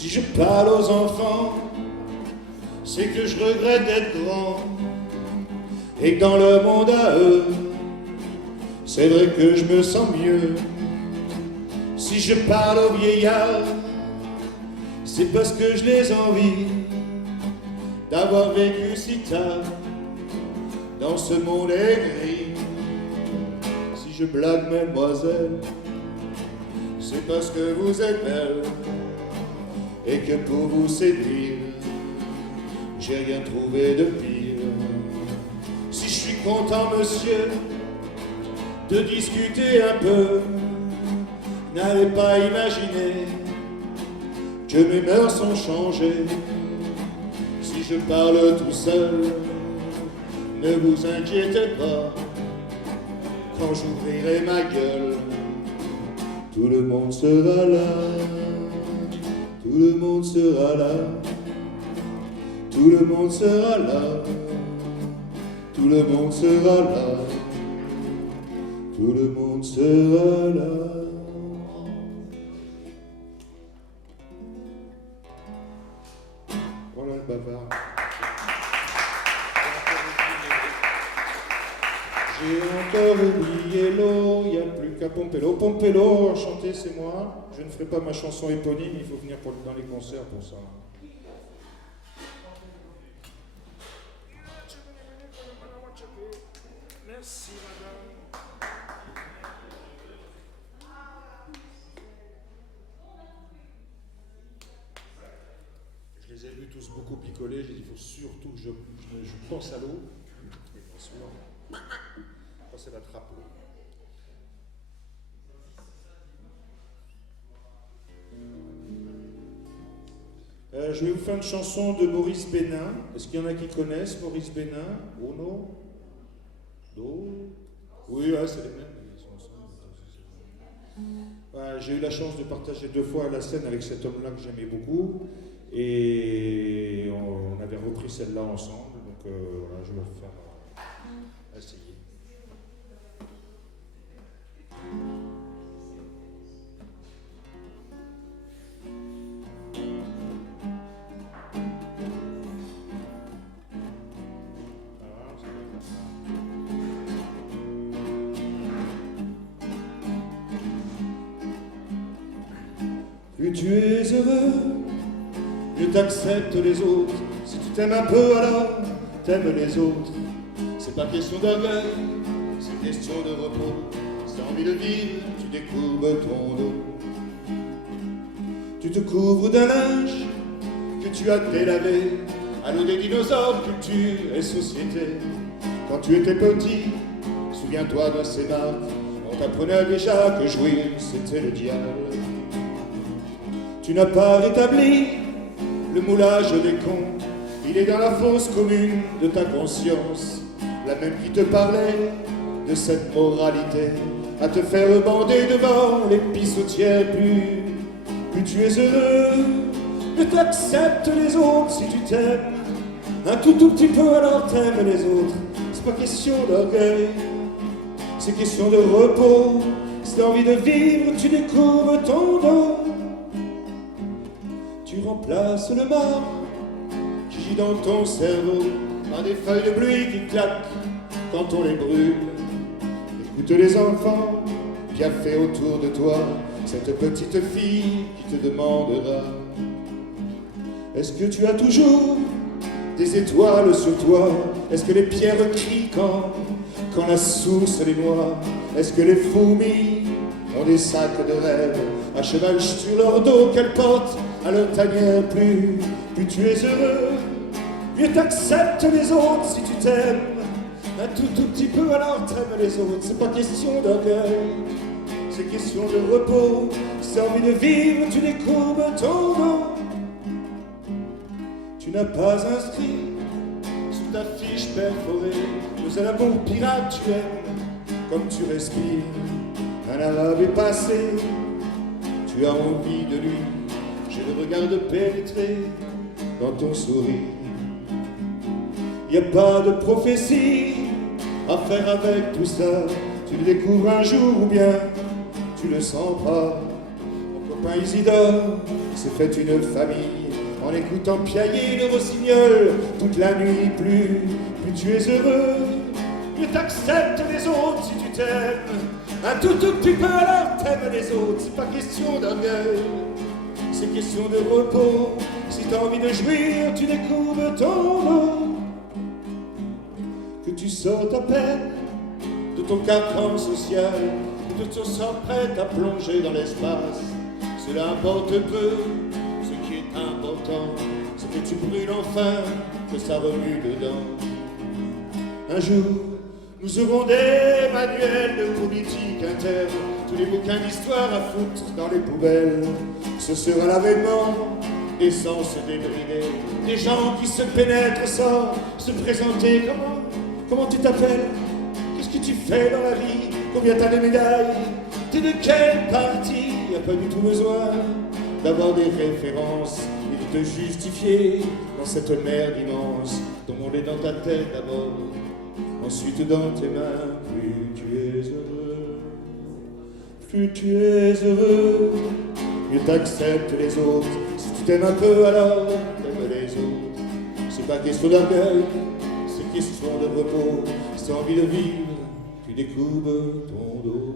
Si je parle aux enfants, c'est que je regrette d'être grand et que dans le monde à eux, c'est vrai que je me sens mieux. Si je parle aux vieillards, c'est parce que je les envie d'avoir vécu si tard dans ce monde aigri. Si je blague, mesdemoiselles, c'est parce que vous êtes belle et que pour vous séduire, j'ai rien trouvé de pire. Si je suis content, monsieur, de discuter un peu, n'allez pas imaginer que mes mœurs sont changées. Si je parle tout seul, ne vous inquiétez pas, quand j'ouvrirai ma gueule, tout le monde sera là, tout le monde sera là, tout le monde sera là, tout le monde sera là, tout le monde sera là. Voilà le bavard. J'ai encore oublié l'eau, il n'y a plus qu'à pomper l'eau. Pomper l'eau, chanter c'est moi. Je ne ferai pas ma chanson éponyme, il faut venir dans les concerts pour ça. Merci madame. Je les ai vus tous beaucoup picoler, j'ai dit il faut surtout que je pense à l'eau. Et bien sûr, passer la trappe. Je vais vous faire une chanson de Maurice Bénin. Est-ce qu'il y en a qui connaissent Maurice Bénin? Oh non? Do? Oui, ouais, c'est les mêmes. J'ai eu la chance de partager 2 fois la scène avec cet homme-là que j'aimais beaucoup. Et on avait repris celle-là ensemble. Donc voilà, je vais le faire essayer. Plus tu es heureux, mieux t'acceptes les autres. Si tu t'aimes un peu, alors t'aimes les autres. C'est pas question d'orgueil, c'est question de repos. Si t'as envie de vivre, tu découvres ton dos. Tu te couvres d'un linge que tu as délavé à l'eau des dinosaures, culture et société. Quand tu étais petit, souviens-toi de ces marques. On t'apprenait déjà que jouir, c'était le diable. Tu n'as pas rétabli le moulage des cons. Il est dans la fosse commune de ta conscience, la même qui te parlait de cette moralité, à te faire bander devant les pissotières. Plus tu es heureux, mieux t'acceptes les autres. Si tu t'aimes un tout petit peu, alors t'aimes les autres. C'est pas question d'orgueil, c'est question de repos. Si t'as envie de vivre, tu découvres ton dos. Tu remplaces le marbre qui gît dans ton cerveau par des feuilles de pluie qui claquent quand on les brûle. Écoute les enfants, bien fait autour de toi, cette petite fille qui te demandera: est-ce que tu as toujours des étoiles sur toi? Est-ce que les pierres crient quand la source les noie? Est-ce que les fourmis ont des sacs de rêve à cheval sur leur dos qu'elles portent à leur tanière? Plus tu es heureux, mieux t'acceptes les autres. Si tu t'aimes un tout petit peu, alors t'aimes les autres. C'est pas question d'orgueil, c'est question de repos. Si t'as envie de vivre, tu découvres ton dos. Tu n'as pas inscrit sous ta fiche perforée: nous à l'amour pirate, tu aimes comme tu respires. Un arabe est passé, tu as envie de lui. J'ai le regard de pénétrer dans ton sourire. Y a pas de prophétie à faire avec tout ça. Tu le découvres un jour ou bien tu le sens pas. On peut copain Isidore s'est fait une famille en écoutant piailler le rossignol toute la nuit. Plus tu es heureux, mieux t'acceptes les autres si tu t'aimes. Un tout petit peu alors t'aimes les autres. C'est pas question d'orgueil, c'est question de repos. Si t'as envie de jouir, tu découvres ton lot. Que tu sortes à peine de ton carcan social, que tu te sens prête à plonger dans l'espace. Cela importe peu, ce qui est important, c'est que tu brûles enfin, que ça remue dedans. Un jour, nous aurons des manuels de politique interne, tous les bouquins d'histoire à foutre dans les poubelles. Ce sera l'avènement des sens débridés, des gens qui se pénètrent sans se présenter. Comment tu t'appelles? Qu'est-ce que tu fais dans la vie? Combien t'as de médailles? T'es de quelle partie? Y a pas du tout besoin d'avoir des références et de te justifier dans cette merde immense. Ton monde est dans ta tête d'abord, ensuite dans tes mains. Plus tu es heureux, plus tu es heureux, mieux t'acceptes les autres. Si tu t'aimes un peu, alors t'aimes les autres. C'est pas question d'orgueil, c'est question de repos. Si t'as envie de vivre, tu découvres ton dos.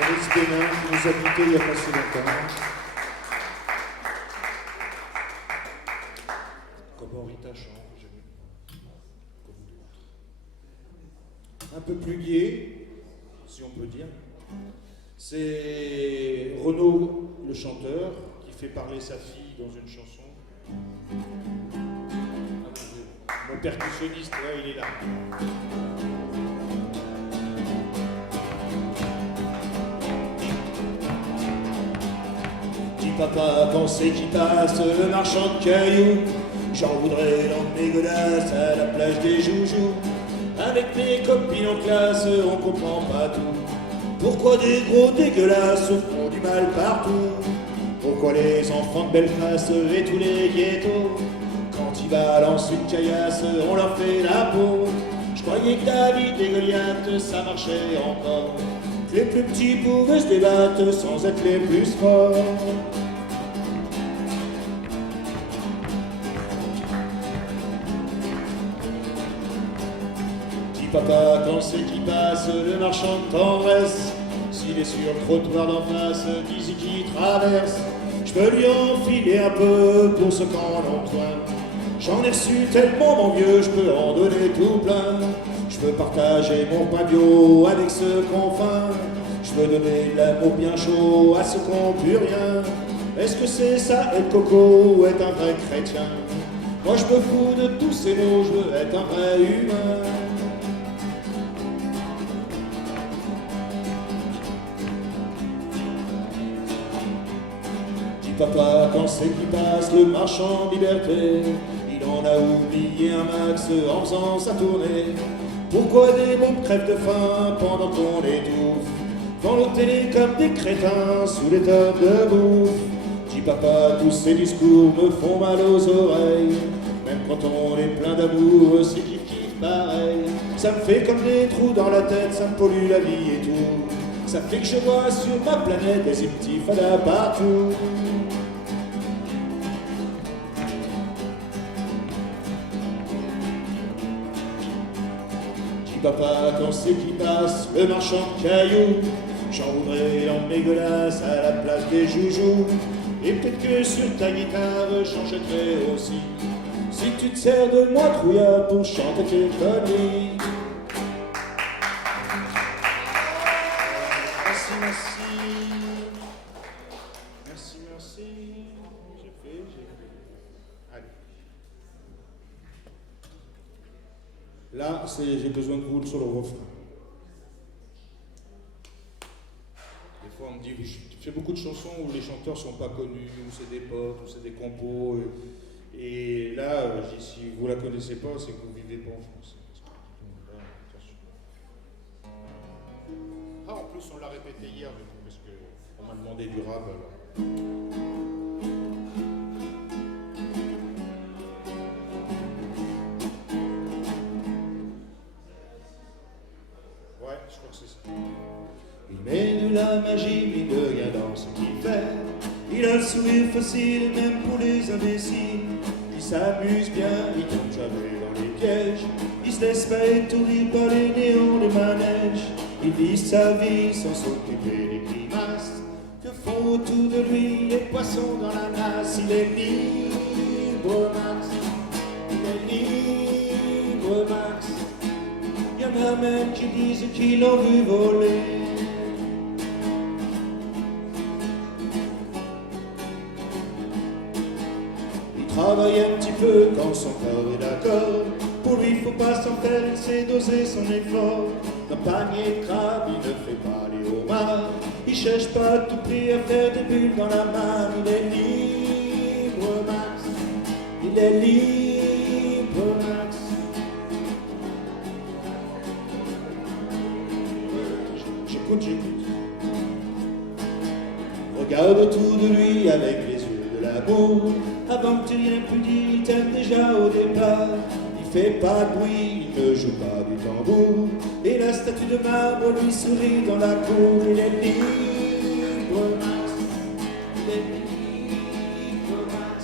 Maurice Bénin qui nous a quittés il y a pas si longtemps. Comme Rita change, comme d'autres. Un peu plus gai, si on peut dire. C'est Renaud, le chanteur, qui fait parler sa fille dans une chanson. Mon percussionniste, ouais, il est là. Dis papa, quand c'est qui passe le marchand de cailloux, j'en voudrais dans mes godasses à la plage des joujoux. Avec mes copines en classe, on comprend pas tout. Pourquoi des gros dégueulasses font du mal partout? Pourquoi les enfants de Belfast et tous les ghettos, quand ils balancent une caillasse, on leur fait la peau? Je croyais que David et Goliath, ça marchait encore, que les plus petits pouvaient se débattre sans être les plus forts. Dis papa, quand c'est qui passe le marchand de tendresse, s'il est sur le trottoir d'en face, d'ici qui traverse, je peux lui enfiler un peu pour ce qu'en Antoine. J'en ai reçu tellement, mon vieux, je peux en donner tout plein. Je peux partager mon pain bio avec ceux qu'on faim. Je peux donner de l'amour bien chaud à ceux qui n'ont plus rien. Est-ce que c'est ça être coco ou être un vrai chrétien? Moi je me fous de tous ces mots, je veux être un vrai humain. Papa, quand c'est qui passe le marchand de liberté, il en a oublié un max en faisant sa tournée. Pourquoi des bombes crèvent de faim pendant qu'on étouffe devant nos télé comme des crétins sous les tonnes de bouffe? Dis papa, tous ces discours me font mal aux oreilles. Même quand on est plein d'amour, c'est kiff pareil. Ça me fait comme des trous dans la tête, ça me pollue la vie et tout. Ça fait que je vois sur ma planète des petits fadas partout. Dis papa, quand c'est qui passe le marchand de cailloux, j'en voudrais dans mes godasses à la place des joujoux. Et peut-être que sur ta guitare j'en jetterai aussi, si tu te sers de moi trouillard pour chanter tes conneries. Merci. J'ai fait. Allez. Là, j'ai besoin de vous sur le refrain. Des fois, on me dit, je fais beaucoup de chansons où les chanteurs ne sont pas connus, où c'est des potes, où c'est des compos. Et là, je dis, si vous la connaissez pas, c'est que vous ne vivez pas en France. Ah, en plus, on l'a répété hier, du coup, parce qu'on m'a demandé du rap. Alors. je crois que c'est ça. Il met de la magie, mais de rien dans ce qu'il fait. Il a le sourire facile, même pour les imbéciles. Il s'amuse bien, il tombe jamais dans les pièges. Il se laisse pas étourdir par les néons des manèges. Il vit sa vie sans s'occuper des grimaces que font autour de lui les poissons dans la nasse. Il est libre, Max. Il est libre, Max. Il y en a même qui disent qu'ils l'ont vu voler. Il travaille un petit peu quand son corps est d'accord. Pour lui, faut pas s'en faire, il sait doser son effort. Dans panier de crabe, il ne fait pas les homards. Il cherche pas à tout prix à faire des bulles dans la main. Il est libre, Max. Il est libre, Max. J'écoute. Regarde autour de lui avec les yeux de l'amour. Avant que tu rien pu dire, il t'aime déjà au départ. Il fait pas de bruit, il ne joue pas du tambour. Et la statue de marbre lui sourit dans la cour. Il est libre, Max. Il est libre, Max.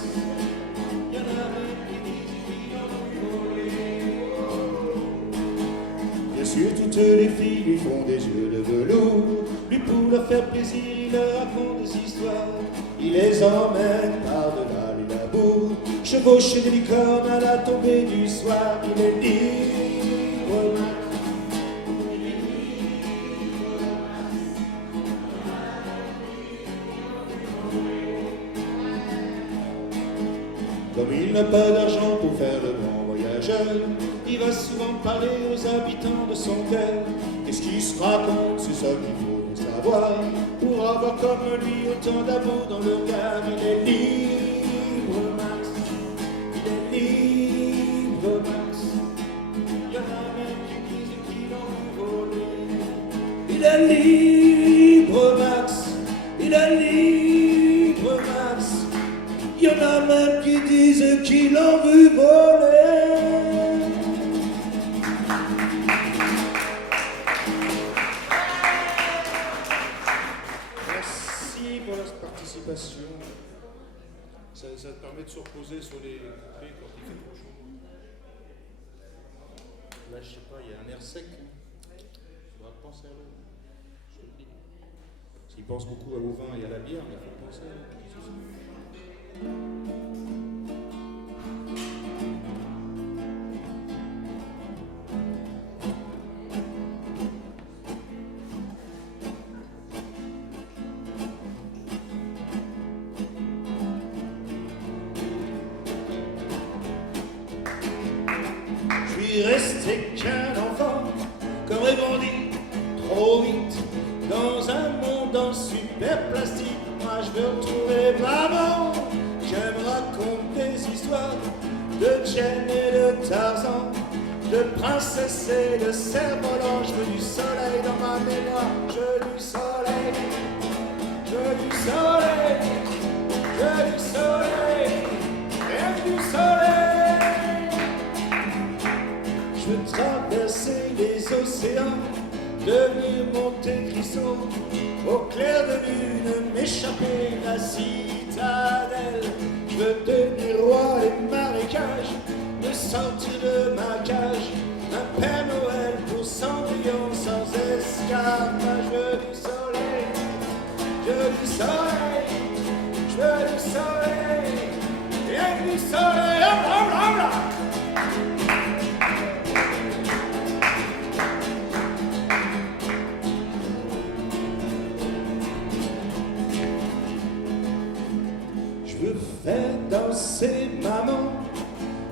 Il y en a même qui disent qu'il en veut voler. Bien sûr, toutes les filles lui font des yeux de velours. Lui, pour leur faire plaisir, il leur raconte des histoires. Il les emmène par-delà les labours, chevauche des licornes à la tombée du soir. Il est libre, Max. Il est libre, Max. Comme il n'a pas d'argent pour faire le grand voyageur, il va souvent parler aux habitants de son cœur. Qu'est-ce qui se raconte, c'est ça qu'il faut savoir, pour avoir comme lui autant d'amour dans le cœur. Il est libre, Max. Il est libre, Max. Il y en a même qui disent qu'il en veut voler. Il est libre, Max. Il est libre, Max. Il y en a même qui disent qu'il en veut voler. Participation, ça te permet de se reposer sur les couplets quand il fait trop chaud. Là, je sais pas, il y a un air sec. Il faudra penser à l'eau. Je te le dis. S'il pense beaucoup au vin et à la bière, il faut penser à l'eau. Resté qu'un enfant, qu'aurait grandi trop vite dans un monde en super plastique. Moi je veux retrouver maman. J'aime raconter des histoires de Jane et de Tarzan, de princesse et de cerf-volant. Je veux du soleil dans ma mémoire. Je veux du soleil. Je veux du soleil. Je veux du soleil. Rien que du soleil. Je veux traverser les océans, devenir Monte Cristo, au clair de lune, m'échapper de la citadelle. Je veux devenir roi des marécages, me sortir de ma cage, un Père Noël pour Cendrillon sans esclavage. Je veux du soleil, je veux du soleil, je veux du soleil, rien que du soleil. Faire danser maman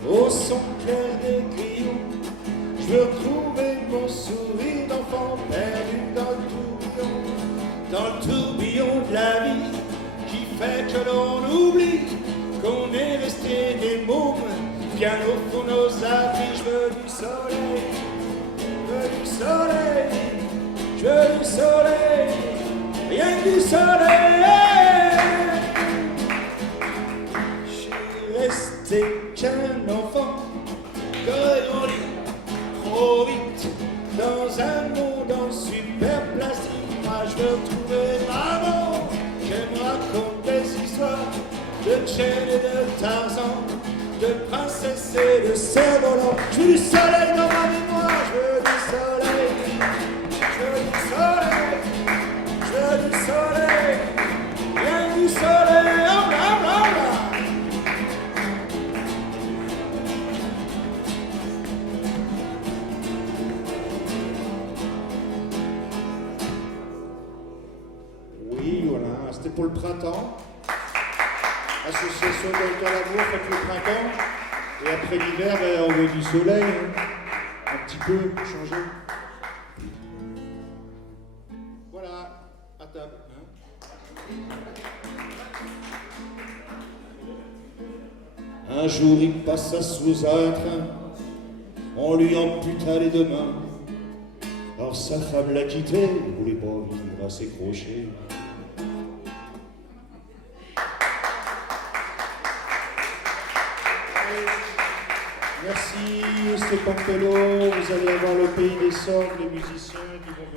au son clair des crayons. Je veux retrouver mon sourire d'enfant perdu dans le tourbillon de la vie qui fait que l'on oublie qu'on est resté des mômes bien au fond de nos abris. Je veux du soleil, je veux du soleil, je veux du soleil, rien que du soleil. Resté qu'un enfant, qu'aurait grandi trop vite dans dans un monde en super plastique. Moi je veux retrouver maman. Je me raconte des histoires de Jane et de Tarzan, de princesse et de cerf-volant. Je veux du soleil dans ma mémoire, je veux du soleil, je veux du soleil, je veux du soleil, rien que du soleil, oh là là là. Oui, voilà, c'était pour le printemps. Association d'Alcool Amour, faites le printemps. Et après l'hiver, ben, on veut du soleil. Hein. Un petit peu, pour changer. Voilà, à table. Hein. Un jour, il passa sous un train. On lui amputa les deux mains. Alors sa femme l'a quitté, il voulait pas vivre à ses crochets. Merci Stéphane Pello, vous allez avoir le pays des sorts, les musiciens qui vont venir.